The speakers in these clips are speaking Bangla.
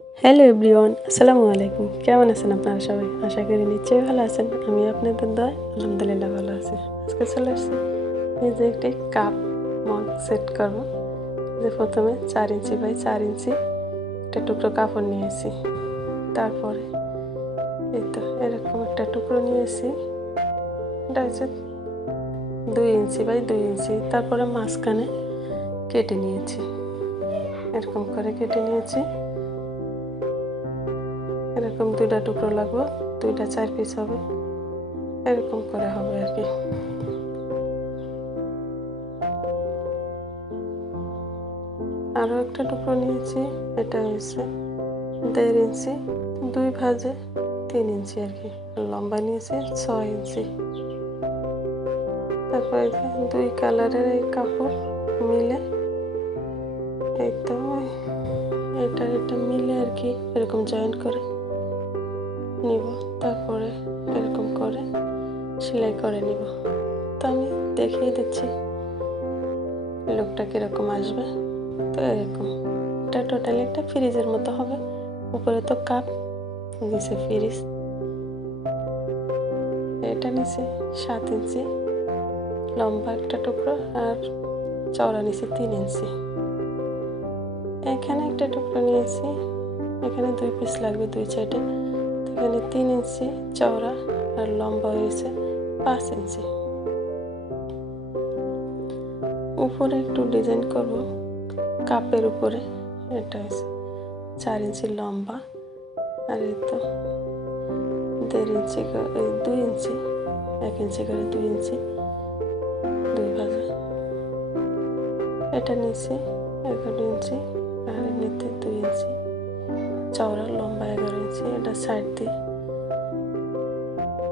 হ্যালো এভরিওয়ান, আসসালামু আলাইকুম। কেমন আছেন আপনারা সবাই? আশা করি নিশ্চয়ই ভালো আছেন। আমি আপনাদের দোয়ায় আলহামদুলিল্লাহ ভালো আছি। আজকে চলে আসছি এই যে একটি কাপ মগ সেট করব। যে প্রথমে 4 ইঞ্চি বাই 4 ইঞ্চি একটা টুকরো কাপড় নিয়েছি। তারপরে এই তো এরকম একটা টুকরো নিয়েছি, এটা হচ্ছে 2 ইঞ্চি বাই 2 ইঞ্চি। তারপরে মাঝখানে কেটে নিয়েছি, এরকম করে কেটে নিয়েছি। এরকম 2টা টুকরো লাগবে, 2টা 4 পিস হবে, এরকম করে হবে আর কি। আরও একটা টুকরো নিয়েছি, এটা হচ্ছে 1.5 ইঞ্চি, 2 ভাঁজে 3 ইঞ্চি আর কি। লম্বা নিয়েছি 6 ইঞ্চি। তারপরে 2 কালারের এই কাপড় মিলে এই তো এটা মিলে আর কি এরকম জয়েন্ট করে নিব। তারপরে এরকম করে সেলাই করে নিব। তো আমি দেখিয়ে দিচ্ছি লুকটা কীরকম আসবে। তো এরকম এটা টোটালি একটা ফ্রিজের মতো হবে। উপরে তো কাপ, নিচে ফ্রিজ। এটা নিচে 7 ইঞ্চি লম্বা একটা টুকরো আর চওড়া নিচে 3 ইঞ্চি। এখানে একটা টুকরো নিয়েছি, এখানে 2 পিস লাগবে 2 সাইডে। এখানে 3 ইঞ্চি চওড়া আর লম্বা হয়েছে 5 ইঞ্চি। উপরে একটু ডিজাইন করব কাপের উপরে। এটা হচ্ছে 4 ইঞ্চি লম্বা আর এই তো 1.5 ইঞ্চি 2 ইঞ্চি, 1 ইঞ্চি করে 2 ইঞ্চি 2 ভাঁজে। এটা নিচে 11 ইঞ্চি আর নিতে 2 ইঞ্চি চওড়া, লম্বা 11 ইঞ্চি। এটা সাইড দিয়ে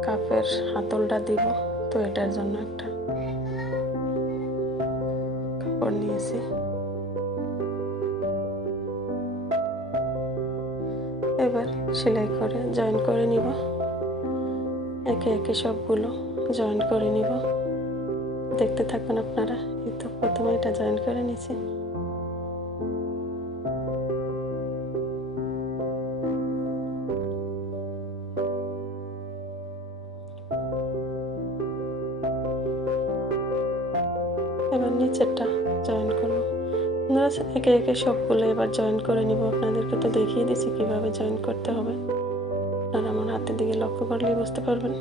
কাপের হাতলটা দিব, তো এটার জন্য একটা কাপড় নিয়েছি। এবার সেলাই করে জয়েন করে নিব। একে একে সবগুলো জয়েন করে নিব, দেখতে থাকবেন আপনারা। এই তো প্রথমে এটা জয়েন করে নিয়েছি। এবার নিচেরটা জয়েন করব। আপনারা একে একে সবগুলো এবার জয়েন করে নিব। আপনাদেরকে তো দেখিয়ে দিচ্ছি কিভাবে জয়েন করতে হবে। আপনারা আমার হাতের দিকে লক্ষ্য করলেই বুঝতে পারবেন।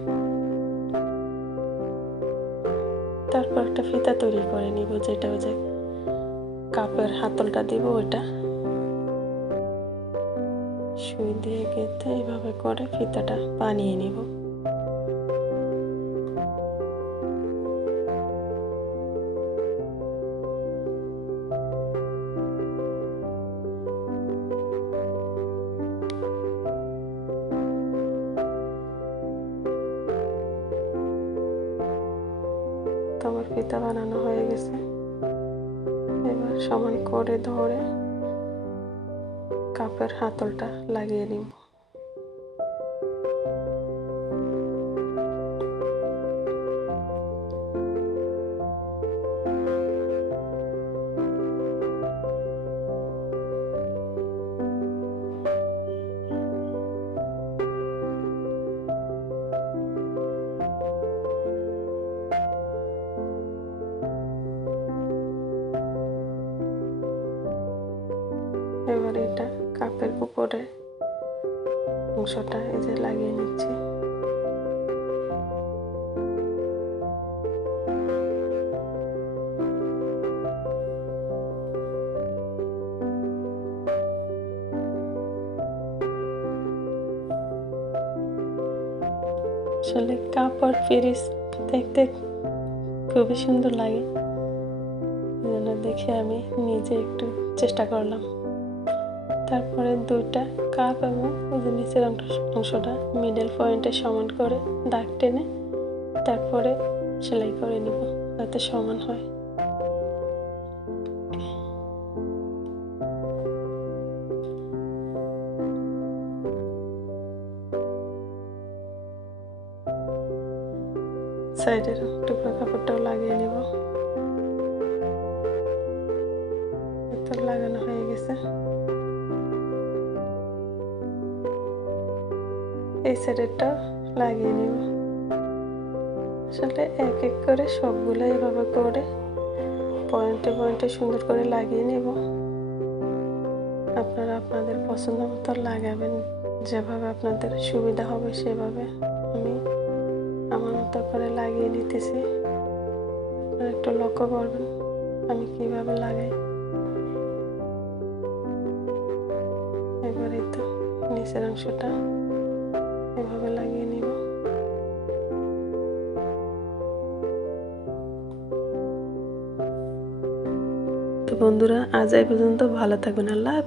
তারপর একটা ফিতা তৈরি করে নিব, যেটা ওই যে কাপের হাতলটা দিব, ওইটা সুই দিয়ে গেঁথে এইভাবে করে ফিতাটা বানিয়ে নিব। তো আমার ফিতা বানানো হয়ে গেছে। এবার সমান করে ধরে কাপের হাতলটা লাগিয়ে নিব। এবার এটা কাপের উপরে অংশটা এই যে লাগিয়ে নিচ্ছি। আসলে কাপড় ফ্রিজ দেখতে খুবই সুন্দর লাগে, যেন দেখে আমি নিজে একটু চেষ্টা করলাম। তারপরে 2টা কাপ এবং ওই যে নিচের অংশটা মিডল পয়েন্টে সমান করে দাগ টেনে তারপরে সেলাই করে নিব, যাতে সমান হয়। সাইডের টুকরো কাপড়টাও লাগিয়ে নিব। তো লাগানো হয়ে গেছে। এই সাইডেরটা লাগিয়ে নিব। আসলে এক এক করে সবগুলো এভাবে করে পয়েন্টে পয়েন্টে সুন্দর করে লাগিয়ে নেব। আপনারা আপনাদের পছন্দ মতো লাগাবেন, যেভাবে আপনাদের সুবিধা হবে সেভাবে। আমি আমার মতো করে লাগিয়ে নিতেছি, আপনারা একটু লক্ষ্য করবেন আমি কিভাবে লাগাই। এবারে তো নিচের অংশটা এভাবে লাগিয়ে নিব। তো বন্ধুরা, আজ এই পর্যন্ত। ভালো থাকবেন। আল্লাহ হাফেজ।